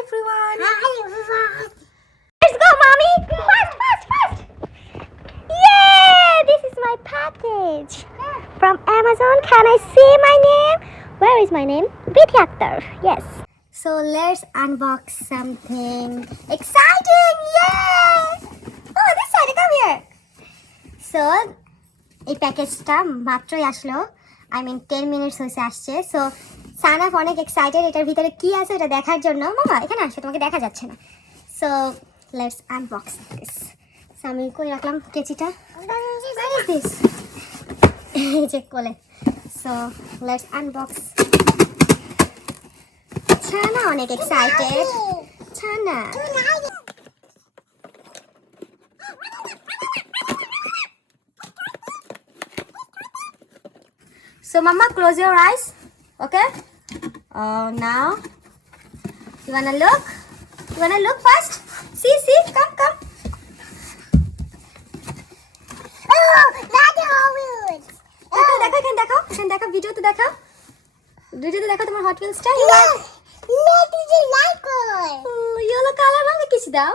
everyone. Hi everyone. Let's go, mommy. Fast. Yay! This is my package from Amazon. Can I see my name? Where is my name? Biti Akhtar. Yes. So let's unbox something exciting. Yay! Oh, this side. Come here. So এই প্যাকেজটা মাত্রই আসলো, I mean 10 minutes হয়েছে আসছে। So Sanaf অনেক excited এটার ভিতরে কি আছে এটা দেখার জন্য। মামা এখানে আসো, তোমাকে দেখা যাচ্ছে না। So let's unbox this. So আমি কই রাখলাম কেচিটা, দিস এই যে কোলে। So let's unbox. ছানা অনেক এক্সাইটেড। ছানা So mama, close your eyes. Okay. Now you wanna look? You wanna look first? See, come. Oh, not the Wheels. দেখো ভিডিও তো দেখো তোমার hot হুইলসটা। Yes. Let me just like it. Yellow color mama কিছু দাও।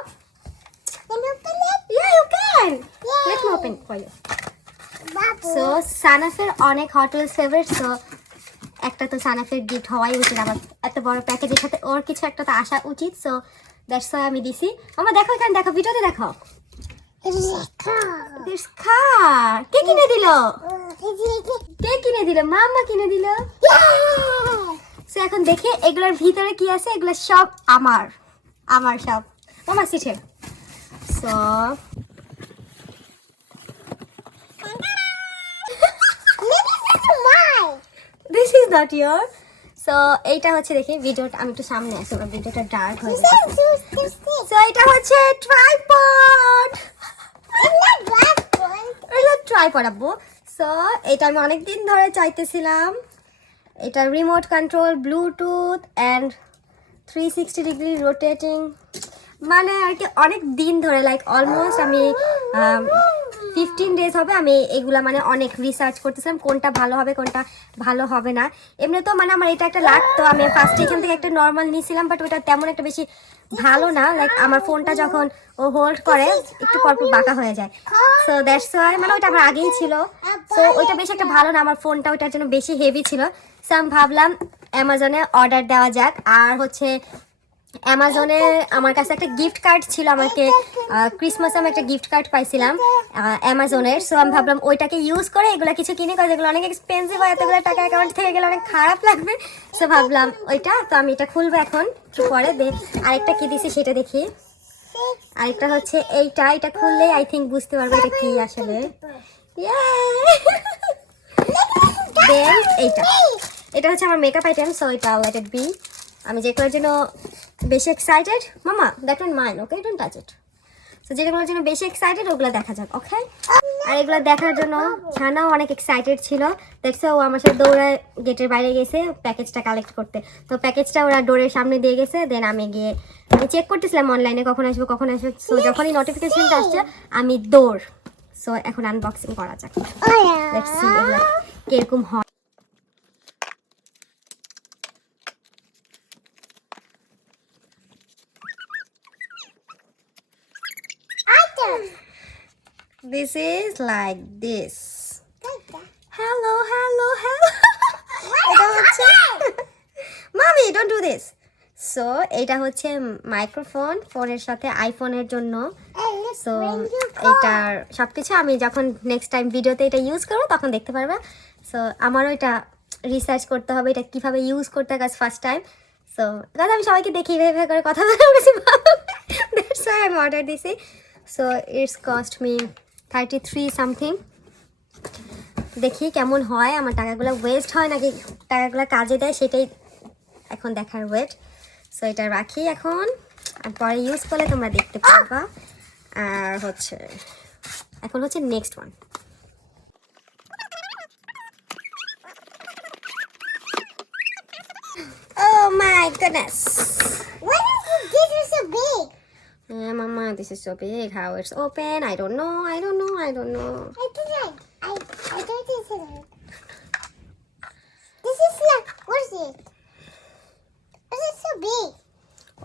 Can you open it? Yeah, you can. Yeah. Let me open for you. Babu. So সানাফের অনেক Hot wheels favourite. So একটা তো সানাফের গিফট হওয়াই উচিত, আবার এত বড় প্যাকেজের সাথে ওর কিছু একটা তো আসা উচিত। সো দ্যাটস ওয়াই আমি দিছি। মামা দেখো এখানে, দেখো ভিডিওতে দেখো। There's car. কে কিনে দিল? মাম্মা কিনে দিল। সো এখন দেখি এগুলোর ভিতরে কি আছে। এগুলো সব আমার সব। মামা সিটে। So This is not your. So এইটা হচ্ছে, দেখি ভিডিওটা আমি একটু সামনে আসি, আমার ভিডিওটা ডার্ক হয়ে যাচ্ছে। সো এটা হচ্ছে ট্রাইপড। এটা ট্রাইপড আব্বু। সো এটা আমি অনেক দিন ধরে চাইতেছিলাম। এটা remote control, Bluetooth and 360 degree rotating, মানে আর কি অনেক দিন ধরে, লাইক অলমোস্ট আমি 15 ডেজ হবে আমি এগুলা মানে অনেক রিসার্চ করতেছিলাম কোনটা ভালো হবে কোনটা ভালো হবে না। এমনি তো মানে আমার এটা একটা লাগতো, আমি ফার্স্টে এখান থেকে একটা নর্মাল নিয়েছিলাম, বাট ওটা তেমন একটা বেশি ভালো না। লাইক আমার ফোনটা যখন ও হোল্ড করে একটু পরপর বাঁকা হয়ে যায়। সো দ্যাটস ওয়াই, মানে ওইটা আমার আগেই ছিল। সো ওইটা বেশি একটা ভালো না, আমার ফোনটা ওইটার জন্য বেশি হেভি ছিল। সো আমি ভাবলাম অ্যামাজনে অর্ডার দেওয়া যাক। আর হচ্ছে অ্যামাজনে আমার কাছে একটা গিফট কার্ড ছিল, আমাকে ক্রিসমাসে আমি একটা গিফট কার্ড পাইছিলাম অ্যামাজনের। সো আমি ভাবলাম ওইটাকে ইউজ করে এগুলো কিছু কিনে করে, যেগুলো অনেক এক্সপেন্সিভ হয়, এতগুলো টাকা অ্যাকাউন্ট থেকে গেলে অনেক খারাপ লাগবে। সো ভাবলাম ওইটা, তো আমি এটা খুলবো এখন একটু পরে। আরেকটা কি দিছি সেটা দেখি। আরেকটা হচ্ছে এটা খুললেই আই থিঙ্ক বুঝতে পারবো এটা কি আসলে। দেন এটা হচ্ছে আমার মেকআপ আইটেম। সো এটা লেট ইট বি। আমি যেগুলোর জন্য বেশি এক্সাইটেড, মামা that one mine, okay don't touch it. So যেগুলোর জন্য বেশি এক্সাইটেড ওগুলো দেখা যাক, ওকে। আর এগুলো দেখার জন্য ছানাও অনেক এক্সাইটেড ছিল। দেখছো ও আমার সাথে দৌড়ায় গেটের বাইরে গেছে প্যাকেজটা কালেক্ট করতে। তো প্যাকেজটা ওরা ডোরের সামনে দিয়ে গেছে। দেন আমি গিয়ে চেক করতেছিলাম অনলাইনে কখন আসবে। সো যখনই নোটিফিকেশনটা আসছে আমি দৌড়। সো এখন আনবক্সিং করা যাক। লেটস সি এগুলো কিরকম হয়। This is like this. Hello. এটা হচ্ছে মামি, don't do this. So এটা হচ্ছে মাইক্রোফোন, ফোনের সাথে আইফোনের জন্য। সো এটার সবকিছু আমি যখন নেক্সট টাইম ভিডিওতে এটা ইউজ করবো তখন দেখতে পারবে। সো আমারও এটা রিসার্চ করতে হবে এটা কিভাবে ইউজ করতে হয় ফার্স্ট টাইম। সো দাদা আমি সবাইকে দেখি ভেবে করে কথা বলে বেশি ভালো, দ্যাটস ওয়াই আমি অর্ডার দিছি। So it's cost me 33 something. দেখি কেমন হয়, আমার টাকাগুলো ওয়েস্ট হয় নাকি টাকাগুলো কাজে দেয় সেটাই এখন দেখার ওয়েট। সো এটা রাখি এখন, আর পরে ইউজ করলে তোমরা দেখতে পারবা। আর হচ্ছে এখন হচ্ছে next one. Oh my goodness. Why is this so big? Yeah, Mama, this is so big. How it's open? I don't know. I think this is. This is like, what is it? This is so big.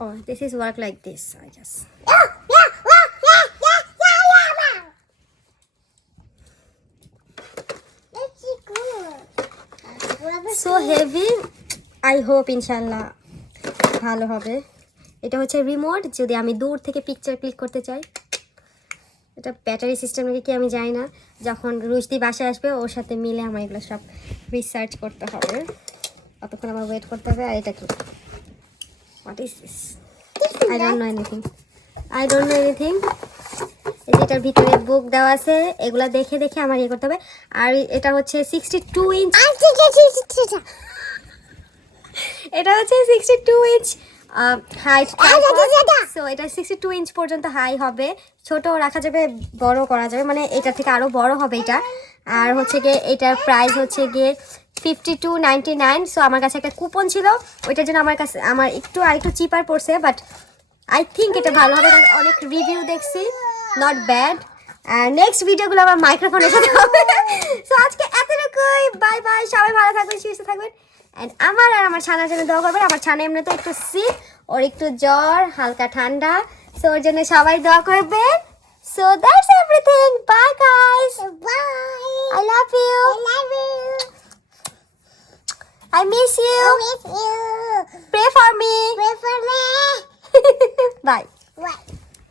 Oh, this is work like this, I guess. Oh, yeah, yeah, yeah, yeah, yeah, yeah. Let's go. Rubber So heavy. I hope ইনশাআল্লাহ ভালো হবে। এটা হচ্ছে remote, যদি আমি দূর থেকে picture click করতে চাই। এটা ব্যাটারি সিস্টেম নাকি কি আমি জানি না। যখন রুশদি বাসায় আসবে ওর সাথে মিলে আমার এগুলো সব রিসার্চ করতে হবে। অতক্ষণ আমার ওয়েট করতে হবে। আর এটা কি? What is this? I don't know anything. I don't know anything. এটার ভিতরে বুক দেওয়া আছে, এগুলা দেখে দেখে আমার ইয়ে করতে হবে। আর এটা হচ্ছে 62 ইঞ্চ, এটা হচ্ছে 62 ইঞ্চ হাইট। সো এটা 62 ইঞ্চ পর্যন্ত হাই হবে, ছোট রাখা যাবে, বড় করা যাবে, মানে এটা থেকে আরো বড় হবে এটা। আর হচ্ছে গিয়ে এটার প্রাইস হচ্ছে গিয়ে 52.99। সো আমার কাছে একটা কুপন ছিল, ওইটার জন্য আমার কাছে আমার আরেকটু চিপার পড়ছে, বাট আই থিঙ্ক এটা ভালো হবে। অনেক রিভিউ দেখছি, নট ব্যাড। আর নেক্সট ভিডিওগুলো আমার মাইক্রোফোনের সাথে হবে। সো আজকে এতটুকুই, বাই বাই, সবাই ভালো থাকবেন, সুস্থ থাকবেন। অ্যান্ড আমার আর আমার ছানার জন্য দোয়া করবেন। আমার ছানা এমনি তো একটু সিক, ওর একটু জ্বর, হালকা ঠান্ডা, সো ওর জন্য সবাই দোয়া করবেন। So that's everything, bye guys, Bye. I love you, I love you. I miss you, I miss you. pray for me, Pray for me. bye. What?